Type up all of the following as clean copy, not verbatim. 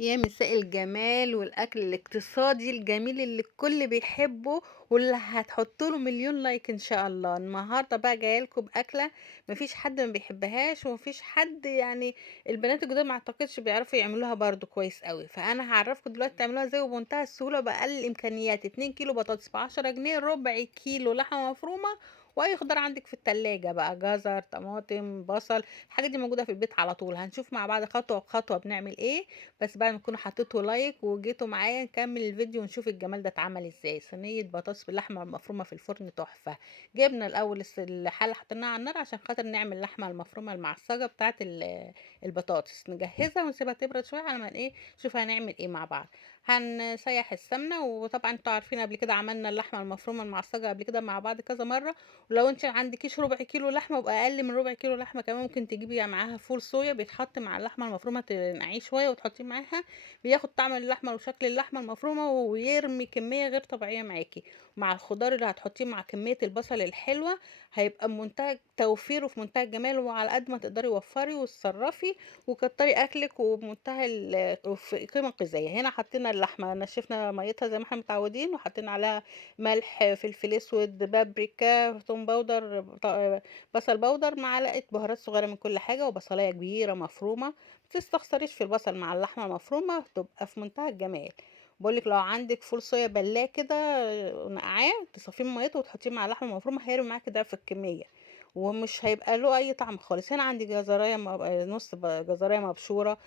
يا مساء الجمال والأكل الاقتصادي الجميل اللي الكل بيحبه، واللي هتحط له مليون لايك إن شاء الله. النهاردة بقى جاية لكم بأكلة مفيش حد ما بيحبهاش، ومفيش حد يعني البنات الجداد ما اعتقدش بيعرفوا يعملوها برضو كويس قوي. فأنا هعرفكم دلوقتي تعملوها ازاي وبمنتهى السهولة بأقل الإمكانيات. 2 كيلو بطاطس ب10 جنيه، ربع كيلو لحمة مفرومة، واي خضار عندك في التلاجة بقى، جزر، طماطم، بصل. الحاجات دي موجودة في البيت على طول. هنشوف مع بعض خطوة بخطوة بنعمل ايه. بس بعد ما تكونوا حطيتوا لايك وجيتوا معايا نكمل الفيديو ونشوف الجمال ده اتعمل ازاي. صينيه بطاطس باللحمه المفرومه في الفرن تحفه. جبنا الاول الحله حطيناها على النار عشان خاطر نعمل اللحمه المفرومه المعصجه بتاعه البطاطس. نجهزها ونسيبها تبرد شويه على ما ايه نشوف هنعمل ايه مع بعض. هنسيح السمنه، وطبعا انتوا عارفين قبل كده عملنا اللحمه المفرومه المعصجه قبل كده مع بعض كذا مره. ولو انت عندكيش ربع كيلو لحمه يبقى اقل من ربع كيلو لحمه كمان ممكن تجيبي معاها فول صويا بيتحط مع اللحمه المفرومه، تنقعيه شويه وتحطيه معاها. بياخد طعم اللحمه وشكل اللحمه المفرومه ويرمي كميه غير طبيعيه معاكي. مع الخضار اللي هتحطيه مع كميه البصل الحلوه هيبقى بمنتهى التوفير وفي منتهى الجمال، وعلى قد ما تقدري وفري وتصرفي وكتري اكلك وبمنتهى وفي قيمه غذائيه. هنا حطينا اللحمه نشفنا ميتها زي ما احنا متعودين، وحطينا عليها ملح، فلفل اسود، بابريكا، ثوم باودر، بصل باودر، معلقه بهارات صغيره من كل حاجه، وبصلايه كبيره مفرومه. متستخسريش في البصل مع اللحمه المفرومه تبقى في منتهى الجمال. بقولك لو عندك فول صويا بلاه كده نقعاه تصفيه من ميته وتحطيه مع اللحمه المفرومه هيرمي معاكي ضعف الكميه، ومش هيبقى له اي طعم خالص. هنا عندي جزرايه نص جزرايه مبشوره،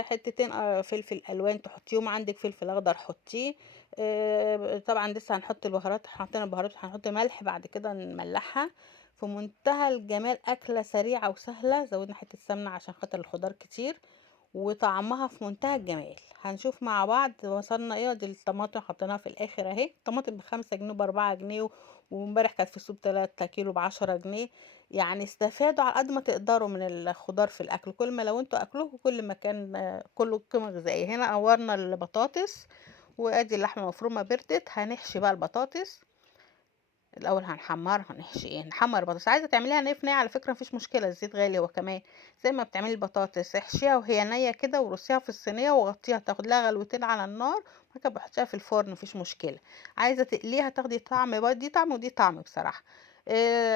حتتين فلفل الوان تحطيهم، عندك فلفل اخضر حطيه. طبعا لسه هنحط البهارات، حطينا البهارات، هنحط ملح بعد كده نملحها. في منتهى الجمال، اكله سريعه وسهله. زودنا حته سمنه عشان خاطر الخضار كتير، وطعمها في منتهى الجمال. هنشوف مع بعض وصلنا ايه. دي الطماطم حطيناها في الاخر اهي. الطماطم ب5 جنيه ب4 جنيه، وامبارح كانت في السوق 3 كيلو ب10 جنيه. يعني استفادوا على قد ما تقدروا من الخضار في الاكل. كل ما لو انتوا اكلوه كل ما كان كله قيمة غذائية. هنا قورنا البطاطس، وادي اللحمة المفرومة بردت. هنحشي بقى البطاطس. الاول هنحمرها. هنحشي ايه؟ نحمر البطاطس. عايزه تعمليها نيه في نيه على فكره مفيش مشكله، الزيت غالي هو كمان. زي ما بتعملي البطاطس احشيها وهي نيه كده، ورصيها في الصينيه وغطيها تاخد لها غلوتين على النار، وبعد كده بحطيها في الفرن مفيش مشكله. عايزه تقليها تاخدي طعم دي طعم ودي طعم بصراحه.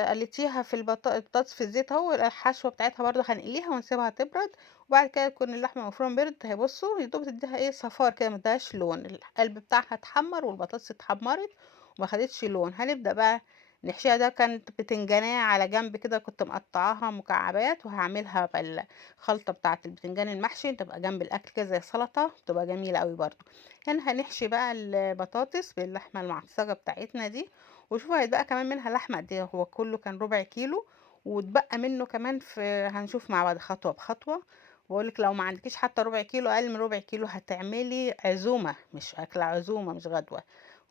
قليتيها في البطاطس في الزيت اهو. الحشوه بتاعتها برضو هنقليها ونسيبها تبرد، وبعد كده تكون اللحمه المفرومه برد. هيبصوا يدوب تديها ايه صفار كده، مدهاش لون. القلب بتاعها اتحمر والبطاطس اتحمرت وما خدتش لون. هنبدأ بقى نحشيها. ده كانت بتنجانية على جنب كده كنت مقطعاها مكعبات، وهعملها بالخلطة بتاعة البتنجان المحشي تبقى جنب الأكل كده زي سلطة، تبقى جميلة قوي برضو. هنا هنحشي بقى البطاطس باللحمة المعصجة بتاعتنا دي. وشوفوا هيتبقى كمان منها لحمة قد ايه. هو كله كان ربع كيلو واتبقى منه كمان. في هنشوف مع بعض خطوة بخطوة. بقولك لو ما عندكيش حتى ربع كيلو، اقل من ربع كيلو هتعملي عزومة، مش اكلة، عزومة مش غدوة.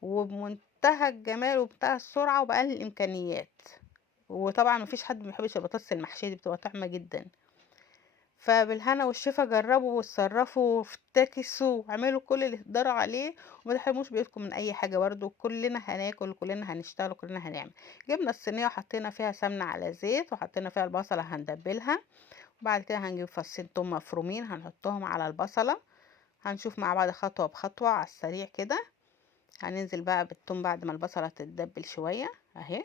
وبمنتهى الجمال وبمنتهى السرعة وبأقل الإمكانيات. وطبعا مفيش حد مبيحبش البطاطس المحشية دي، بتبقى طعمة جدا. فبالهنا والشفا جربوا واتصرفوا وافتكسوا واعملوا كل اللي تقدروا عليه، وما تحرموش بيتكم من اي حاجه. برضو كلنا هناكل، كلنا هنشتغل، كلنا هنعمل. جبنا الصينيه وحطينا فيها سمنه على زيت، وحطينا فيها البصله هندبلها. وبعد كده هنجيب فصين توم مفرومين هنحطهم على البصله. هنشوف مع بعض خطوه بخطوه على السريع كده. هننزل بقى بالثوم بعد ما البصلة تتدبل شوية اهي.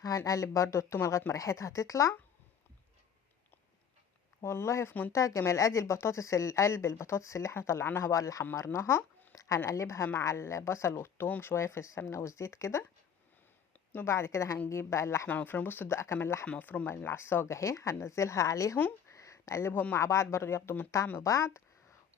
هنقلب برضو الثومة لغاية ما ريحتها تطلع. والله في منتهى الجمال. ادي البطاطس، القلب البطاطس اللي احنا طلعناها بقى اللي حمرناها، هنقلبها مع البصل والثوم شوية في السمنة والزيت كده. وبعد كده هنجيب بقى اللحمة المفرومة. بصوا ده كمان لحمة مفرومة العصاجة اهي، هننزلها عليهم نقلبهم مع بعض برضو ياخدوا من طعم بعض.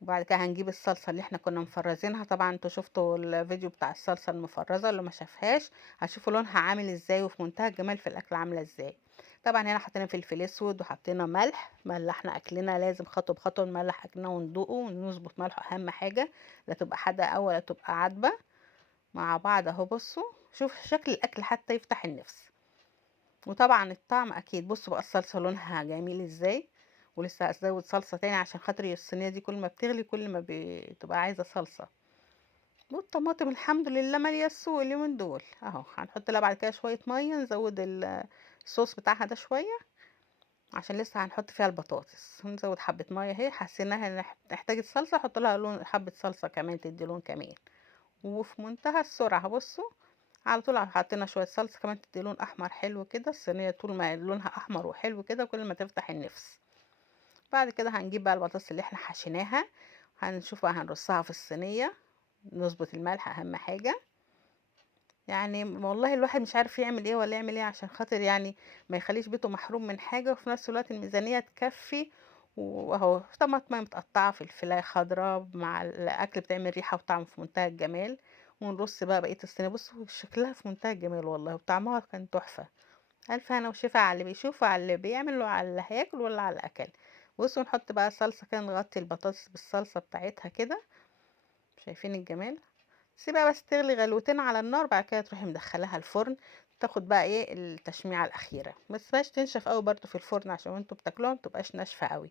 وبعد كده هنجيب الصلصه اللي احنا كنا مفرزينها. طبعا انتوا شفتوا الفيديو بتاع الصلصه المفرزه، اللي ما شافهاش هتشوفوا لونها عامل ازاي وفي منتهى الجمال في الاكل عامله ازاي. طبعا هنا حطينا فلفل اسود وحطينا ملح. ملحنا اكلنا، لازم خطوه بخطوه نملح اكلنا وندوقه ونظبط ملحه، اهم حاجه لا تبقى حادقه او لا تبقى عذبه. مع بعض اهو. بصوا شوف شكل الاكل حتى يفتح النفس، وطبعا الطعم اكيد. بصوا بقى الصلصه لونها جميل ازاي. ولسه هزود صلصه تاني عشان خاطر الصينيه دي كل ما بتغلي كل ما بتبقى عايزه صلصه. والطماطم الحمد لله ماليه السوق اليومين دول اهو. هنحط لها بعد كده شويه ميه، نزود الصوص بتاعها ده شويه. عشان لسه هنحط فيها البطاطس. هنزود حبة مية اهي، حسيناها ان احتاجت صلصة احط لها لون، حبة صلصة كمان تدي لون كمان. وفي منتهى السرعة بصوا، على طول حطينا شوية صلصة كمان تدي لون احمر حلو كده. الصينية طول ما لونها احمر وحلو كده كل ما تفتح النفس. بعد كده هنجيب بقى البطاطس اللي احنا حشيناها، هنشوف بقى هنرصها في الصينية. نظبط الملح اهم حاجة. يعني والله الواحد مش عارف يعمل ايه ولا يعمل ايه عشان خاطر يعني ما يخليش بيته محروم من حاجة، وفي نفس الوقت الميزانية تكفي. واهو طماطم متقطعة، فلفلاية خضراء، مع الاكل بتعمل ريحة وطعم في منتهى الجمال. ونرص بقى بقية الصينية. بصوا شكلها في منتهى الجمال والله، وطعمها كان تحفة. الف هنا وشفا على اللي بيشوف وعلى اللي بيعمل وعلى اللي هياكل ولا على الاكل. بصوا نحط بقى صلصة كده، نغطي البطاطس بالصلصة بتاعتها كده. شايفين الجمال؟ سيبها بس تغلي غلوتين على النار، بعد كده تروحي مدخلاها الفرن. تاخد بقى ايه التشميعه الاخيره، ما تسيبهاش تنشف قوي برضو في الفرن عشان وانتوا بتاكلوها متبقاش ناشفه قوي.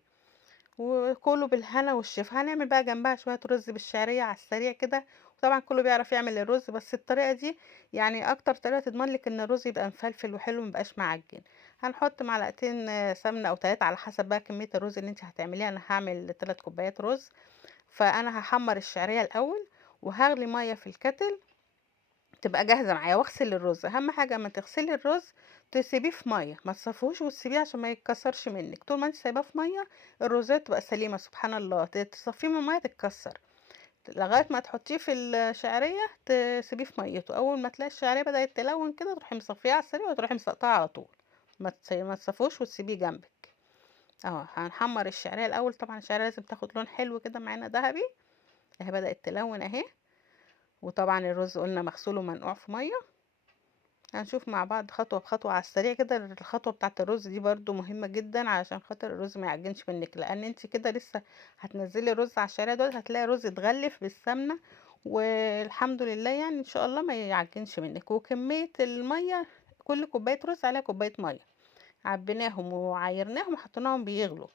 وكله بالهنا والشفا. هنعمل بقى جنبها شويه رز بالشعريه على السريع كده. وطبعا كله بيعرف يعمل الرز، بس الطريقه دي يعني اكتر طريقه تضمن لك ان الرز يبقى مفلفل وحلو مبقاش معجن. هنحط معلقتين سمنه او 3 على حسب بقى كميه الرز اللي انت هتعمليها. انا هعمل 3 كوبايات رز. فانا هحمر الشعريه الاول، وهغلي ميه في الكتل تبقى جاهزه معايا، واغسل الرز. اهم حاجه اما تغسلي الرز تسيبيه في ميه، ما تصفوش وتسيبيه عشان ما يتكسرش منك. طول ما انت سايباه في ميه الرزات تبقى سليمه سبحان الله. تصفيه من الميه تتكسر لغايه ما تحطيه في الشعريه، تسيبيه في ميته. اول ما تلاقي الشعريه بدات تلون كده تروحي مصفيه على السريع وتروحي مسقطاها على طول. ما تصفوش وتسيبيه جنبك. اهو هنحمر الشعريه الاول. طبعا الشعريه لازم تاخد لون حلو كده معانا ذهبي. اهي بدات تلون اهي. وطبعا الرز قلنا مغسول ومنقوع في ميه. هنشوف مع بعض خطوة بخطوة على السريع كده. الخطوة بتاعة الرز دي برضو مهمة جدا علشان خاطر الرز ما يعجنش منك، لان انت كده لسه هتنزلي الرز على الشارع دول هتلاقي الرز اتغلف بالسمنة. والحمد لله يعني ان شاء الله ما يعجنش منك. وكمية المية، كل كوباية رز عليها كوباية مية. عبيناهم وعايرناهم وحطيناهم بيغلوا.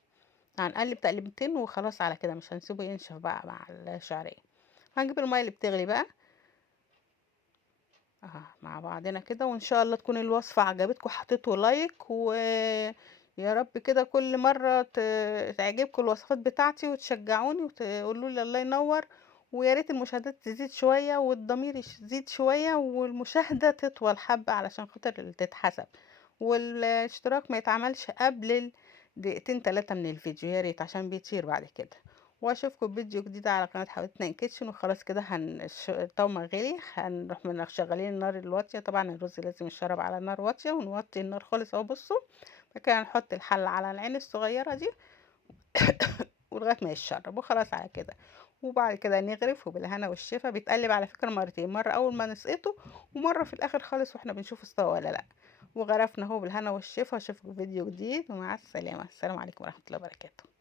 هنقلب تقليبتين وخلاص على كده، مش هنسيبه ينشف بقى مع الشعرية. هنجيب المية اللي بتغلي بقى مع بعضنا كده. وان شاء الله تكون الوصفة عجبتكم، حطيتوا لايك. ويا رب كده كل مرة تعجبكم الوصفات بتاعتي وتشجعوني وتقولوا لي الله ينور. ويا ريت المشاهدات تزيد شوية والضمير يزيد شوية والمشاهدة تطول حبة علشان خاطر اللي تتحسب. والاشتراك ما يتعملش قبل دقيقتين 3 من الفيديو يا ريت عشان بيطير بعد كده. واشوفكم بفيديو جديد على قناه حبيبتنا ان كيتشن. وخلاص كده الطاوله غلي، هنروح من شغالين النار الواطيه. طبعا الرز لازم يشرب على نار واطيه، ونوطي النار خالص اهو بصوا. بعد كده هنحط الحله على العين الصغيره دي ولغايه ما يتشرب وخلاص على كده. وبعد كده نغرف وبالهنا والشفا. بيتقلب على فكره مرتين، مره اول ما نسقطه ومره في الاخر خالص واحنا بنشوف استوى ولا لا. وغرفنا اهو بالهنا والشفا. اشوفكم فيديو جديد ومع السلامه. السلام عليكم ورحمه الله وبركاته.